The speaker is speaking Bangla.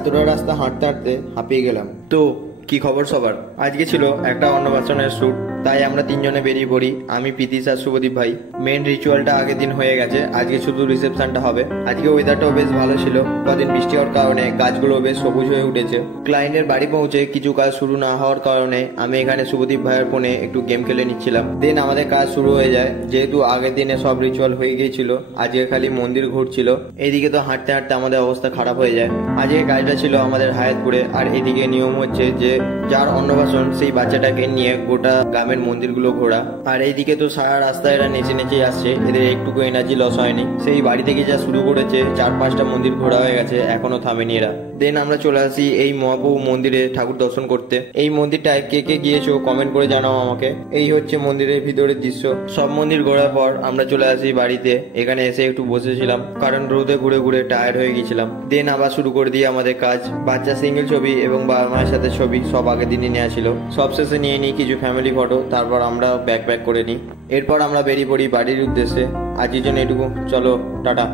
এতটা রাস্তা হাঁটতে হাঁটতে হাঁপিয়ে গেলাম। তো কি খবর সবার? আজকে ছিল একটা অন্নপ্রাশনের শ্যুট, তাই আমরা তিনজনে বেরিয়ে পড়ি, আমি, প্রীতিশ আর শুভদীপ ভাই। মেন রিচুয়ালটা আগের দিন হয়ে গেছে, আজকে শুধু রিসেপশনটা হবে। আজকে ওয়েদারটাও বেশ ভালো ছিল, কদিন বৃষ্টি হওয়ার কারণে গাছগুলো বেশ সবুজ হয়ে উঠেছে। ক্লায়েন্টের বাড়ি পৌঁছে কিছু কাজ শুরু না হওয়ার কারণে আমি এখানে শুভদীপ ভাইয়ের ফোনে একটু গেম খেলে নিচ্ছিলাম। দেন আমাদের কাজ শুরু হয়ে যায়। যেহেতু আগের দিনে সব রিচুয়াল হয়ে গিয়েছিল, আজকে খালি মন্দির ঘুরছিল। এইদিকে তো হাঁটতে হাঁটতে আমাদের অবস্থা খারাপ হয়ে যায়। আজকে কাজটা ছিল আমাদের হায়াতপুরে, আর এদিকে নিয়ম হচ্ছে যে যার অন্নপ্রাশন সেই বাচ্চাটাকে নিয়ে গোটা গ্রামের মন্দিরগুলো ঘোরা। আর এইদিকে তো সারা রাস্তায় এরা নেচে নেচে আসছে, এদের একটুকু এনার্জি লস হয়নি। সেই বাড়ি থেকে যা শুরু করেছে, 4-5টা মন্দির ঘোরা হয়ে গেছে, এখনো থামেনি এরা। দেন আমরা চলে আসি এই মহাপ্রভু মন্দিরে ঠাকুর দর্শন করতে। এই মন্দিরটায় কে কে গিয়েছো কমেন্ট করে জানাও আমাকে। এই হচ্ছে মন্দিরের ভিতরের দৃশ্য। সব মন্দির ঘোরার পর আমরা চলে আসি বাড়িতে। এখানে এসে একটু বসেছিলাম, কারণ রোদে ঘুরে ঘুরে টায়ার্ড হয়ে গেছিলাম। দেন আবার শুরু করে দিই আমাদের কাজ। বাচ্চা সিঙ্গেল ছবি এবং বাবা মায়ের সাথে ছবি সব আগের দিনই নেওয়া ছিল। সবশেষে নিয়ে নিই কিছু ফ্যামিলি ফটো, তারপর আমরা ব্যাক করে নিই। এরপর আমরা বেরিয়ে পড়ি বাড়ির উদ্দেশ্যে। আজকের জন্য এটুকু, চলো টাটা।